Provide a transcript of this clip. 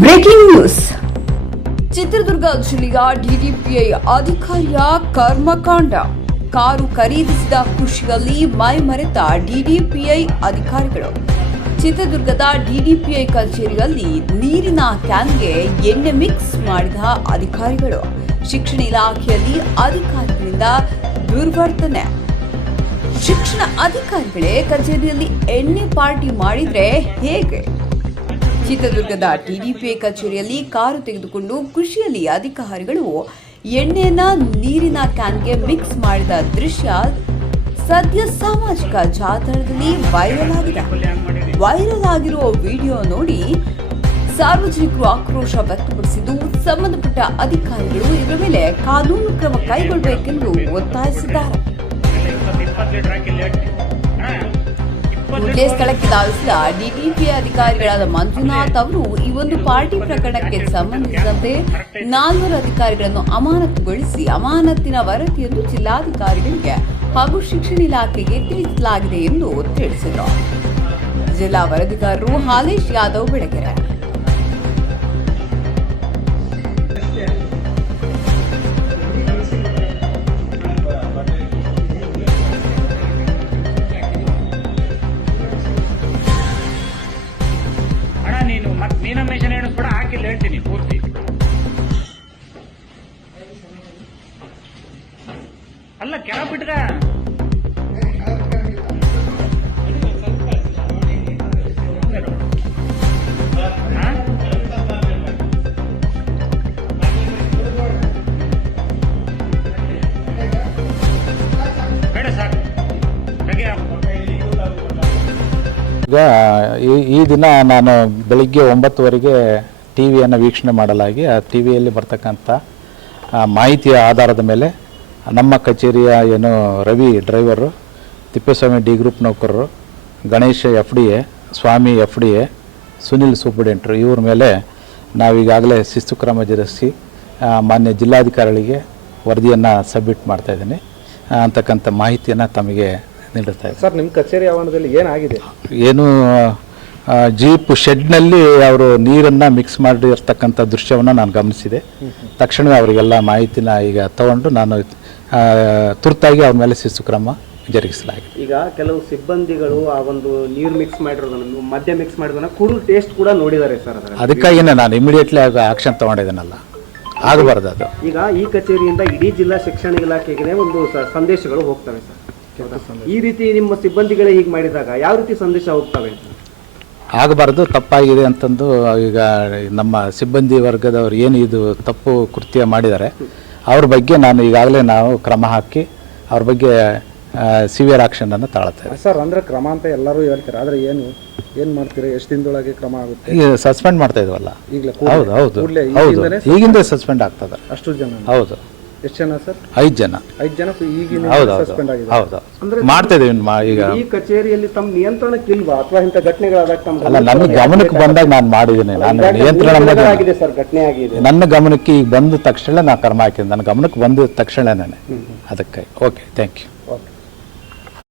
Breaking news Chitradurga ಜಿಲ್ಲೆಯ DDPI ಅಧಿಕಾರಿಯ ಕರ್ಮಕಾಂಡ. Car ಖರೀದಿಸಿದ ಖುಷಿಯಲ್ಲಿ ಮೈ ಮರೆತ ಡಿಡಿಪಿಐ ಅಧಿಕಾರಿಗಳು. ಚಿತ್ರದುರ್ಗದ ಡಿಡಿಪಿಐ ಕಚೇರಿಯಲ್ಲಿ ನೀರಿನ ಕ್ಯಾನ್ಗೆ ಎಣ್ಣೆ ಮಿಕ್ಸ್ ಮಾಡಿದ ಅಧಿಕಾರಿಗಳು. ಶಿಕ್ಷಣ ಇಲಾಖೆಯಲ್ಲಿ ಅಧಿಕಾರಿಗಳಿಂದ ದುರ್ವರ್ತನೆ. ಶಿಕ್ಷಣ ಅಧಿಕಾರಿಗಳೇ ಕಚೇರಿಯಲ್ಲಿ ಎಣ್ಣೆ ಪಾರ್ಟಿ ಮಾಡಿದ್ರೆ ಹೇಗೆ? ಚಿತ್ರದುರ್ಗದ ಟಿಡಿಪಿ ಕಚೇರಿಯಲ್ಲಿ ಕಾರು ತೆಗೆದುಕೊಂಡು ಕೃಷಿಯಲ್ಲಿ ಅಧಿಕಾರಿಗಳು ಎಣ್ಣೆಯನ್ನ ನೀರಿನ ಕ್ಯಾನ್ಗೆ ಮಿಕ್ಸ್ ಮಾಡಿದ ದೃಶ್ಯ ಸದ್ಯ ಸಾಮಾಜಿಕ ಜಾಲತಾಣದಲ್ಲಿ ವೈರಲ್ ಆಗಿದೆ. ವೈರಲ್ ಆಗಿರುವ ವಿಡಿಯೋ ನೋಡಿ ಸಾರ್ವಜನಿಕರು ಆಕ್ರೋಶ ವ್ಯಕ್ತಪಡಿಸಿದ್ದು, ಸಂಬಂಧಪಟ್ಟ ಅಧಿಕಾರಿಗಳು ಇದರ ಮೇಲೆ ಕಾನೂನು ಕ್ರಮ ಕೈಗೊಳ್ಳಬೇಕೆಂದು ಒತ್ತಾಯಿಸಿದ್ದಾರೆ. ಕೂಡಲೇ ಸ್ಥಳಕ್ಕೆ ಧಾವಿಸಿದ ಡಿಟಿಪಿ ಅಧಿಕಾರಿಗಳಾದ ಮಂಜುನಾಥ್ ಅವರು ಈ ಒಂದು ಪಾರ್ಟಿ ಪ್ರಕರಣಕ್ಕೆ ಸಂಬಂಧಿಸಿದಂತೆ ನಾಲ್ವರು ಅಧಿಕಾರಿಗಳನ್ನು ಅಮಾನತುಗೊಳಿಸಿ ಅಮಾನತಿನ ವರದಿಯನ್ನು ಜಿಲ್ಲಾಧಿಕಾರಿಗಳಿಗೆ ಹಾಗೂ ಶಿಕ್ಷಣ ಇಲಾಖೆಗೆ ತಿಳಿಸಲಾಗಿದೆ ಎಂದು ತಿಳಿಸಿದರು. ಜಿಲ್ಲಾ ವರದಿಗಾರರು ಹಾಲೇಶ್ ಯಾದವ್ ಬೆಳಗೆರೆ. ನೀನು ಏನು ಕೂಡ ಹಾಕಿಲ್ಲ ಹೇಳ್ತೀನಿ ಪೂರ್ತಿ. ಅಲ್ಲ ಕೆಳ ಬಿಟ್ಗ ಈಗ ಈ ದಿನ ನಾನು ಬೆಳಿಗ್ಗೆ ಒಂಬತ್ತುವರೆಗೆ ಟಿ ವಿಯನ್ನು ವೀಕ್ಷಣೆ ಮಾಡಲಾಗಿ ಆ ಟಿ ವಿಯಲ್ಲಿ ಬರ್ತಕ್ಕಂಥ ಮಾಹಿತಿಯ ಆಧಾರದ ಮೇಲೆ ನಮ್ಮ ಕಚೇರಿಯ ಏನು Ravi driver Thippeswamy D group ನೌಕರರು Ganesha F D A Swamy F D A Sunil ಸೂಪರ್ಡೆಂಟ್ರು ಇವ್ರ ಮೇಲೆ ನಾವೀಗಾಗಲೇ ಶಿಸ್ತು ಕ್ರಮ ಜರುಗಿಸಿ ಮಾನ್ಯ ಜಿಲ್ಲಾಧಿಕಾರಿಗಳಿಗೆ ವರದಿಯನ್ನು ಸಬ್ಮಿಟ್ ಮಾಡ್ತಾ ಇದ್ದೀನಿ. ಆ, ಅಂತಕ್ಕಂಥ ಮಾಹಿತಿಯನ್ನು ತಮಗೆ ನೀಡುತ್ತಾ ಇದೆ ಸರ್ ನಿಮ್ಮ ಕಚೇರಿ ಆವರಣದಲ್ಲಿ ಏನಾಗಿದೆ? ಏನು ಜೀಪ್ ಶೆಡ್ನಲ್ಲಿ ಅವರು ನೀರನ್ನು ಮಿಕ್ಸ್ ಮಾಡಿರ್ತಕ್ಕಂಥ ದೃಶ್ಯವನ್ನು ನಾನು ಗಮನಿಸಿದೆ. ತಕ್ಷಣವೇ ಅವರಿಗೆಲ್ಲ ಮಾಹಿತಿನ ಈಗ ತಗೊಂಡು ನಾನು ತುರ್ತಾಗಿ ಅವ್ರ ಮೇಲೆ ಶಿಸ್ತು ಕ್ರಮ ಜರುಗಿಸಲಾಗಿದೆ. ಈಗ ಕೆಲವು ಸಿಬ್ಬಂದಿಗಳು ಆ ಒಂದು ನೀರು ಮಿಕ್ಸ್ ಮಾಡಿರೋದನ್ನು ಮದ್ಯ ಮಿಕ್ಸ್ ಮಾಡಿರೋದನ್ನ ಕುರು ಟೇಸ್ಟ್ ಕೂಡ ನೋಡಿದ್ದಾರೆ ಸರ್ ಅದಕ್ಕಾಗಿನೇ ನಾನು ಇಮಿಡಿಯೇಟ್ಲಿ ಆಕ್ಷನ್ ತಗೊಂಡಿದ್ದೀನಲ್ಲ ಆಗಬಾರ್ದು ಅದು. ಈಗ ಈ ಕಚೇರಿಯಿಂದ ಇಡೀ ಜಿಲ್ಲಾ ಶಿಕ್ಷಣ ಇಲಾಖೆಗೆ ಒಂದು ಸಂದೇಶಗಳು ಹೋಗ್ತವೆ ಸರ್. ಈ ರೀತಿ ನಿಮ್ಮ ಸಿಬ್ಬಂದಿಗಳೇ ಹೀಗೆ ಮಾಡಿದಾಗ ಯಾವ ರೀತಿ ಸಂದೇಶ ಹೋಗ್ತವೆ? ಆಗಬಾರ್ದು ತಪ್ಪಾಗಿದೆ ಅಂತಂದು ಈಗ ನಮ್ಮ ಸಿಬ್ಬಂದಿ ವರ್ಗದವರು ಏನು ಇದು ತಪ್ಪು ಕೃತ್ಯ ಮಾಡಿದ್ದಾರೆ ಅವ್ರ ಬಗ್ಗೆ ನಾನು ಈಗಾಗಲೇ ನಾವು ಕ್ರಮ ಹಾಕಿ ಅವ್ರ ಬಗ್ಗೆ ಸಿವಿಯರ್ ಆಕ್ಷನನ್ನು ತಾಳುತ್ತೇವೆ ಸರ್ ಅಂದ್ರೆ ಕ್ರಮ ಅಂತ ಎಲ್ಲರೂ ಹೇಳ್ತಾರೆ? ಆದ್ರೆ ಏನು ಏನ್ ಮಾಡ್ತೀರಾ? ಎಷ್ಟು ದಿನದೊಳಗೆ ಕ್ರಮ ಆಗುತ್ತೆ? ಈಗ ಸಸ್ಪೆಂಡ್ ಮಾಡ್ತಾ ಇದ್ವಲ್ಲ? ಈಗಲೇ ಹೌದು ಹೌದು ಈಗಿಂದ ಸಸ್ಪೆಂಡ್ ಆಗ್ತದೆ. ಅಷ್ಟು ಜನ. ಹೌದು. ಎಷ್ಟು ಜನ ಸರ್? ಐದು ಜನ. ಐದು ಜನ ಈಗಿನ ಸಸ್ಪೆಂಡ್ ಆಗಿದೆ ಹೌದು ಮಾಡ್ತಾ ಇದ್ದೀವಿ ಮಾ- ಈಗ ಈ ಕಚೇರಿಯಲ್ಲಿ ತಮ್ಮ ನಿಯಂತ್ರಣಕ್ಕಿಲ್ವಾ ಅಥವಾ ಇಂಥ ಘಟನೆಗಳಾದಾಗ ತಮ್ಮ ಅಲ್ಲ ನನ್ನ ಗಮನಕ್ಕೆ ಬಂದಾಗ ನಾನು ಮಾಡಿದ್ದೀನಿ. ನಾನು ನಿಯಂತ್ರಣ ಆಗಿದೆ ಸರ್ ಘಟನೆ ಆಗಿದೆ. ನನ್ನ ಗಮನಕ್ಕೆ ಈಗ ಬಂದ ತಕ್ಷಣ ನಾನು ಕರ್ಮ ಹಾಕಿದ್ದೀನಿ. ನನ್ನ ಗಮನಕ್ಕೆ ಬಂದ ತಕ್ಷಣನೇ ಅದಕ್ಕೆ ಓಕೆ ಥ್ಯಾಂಕ್ ಯು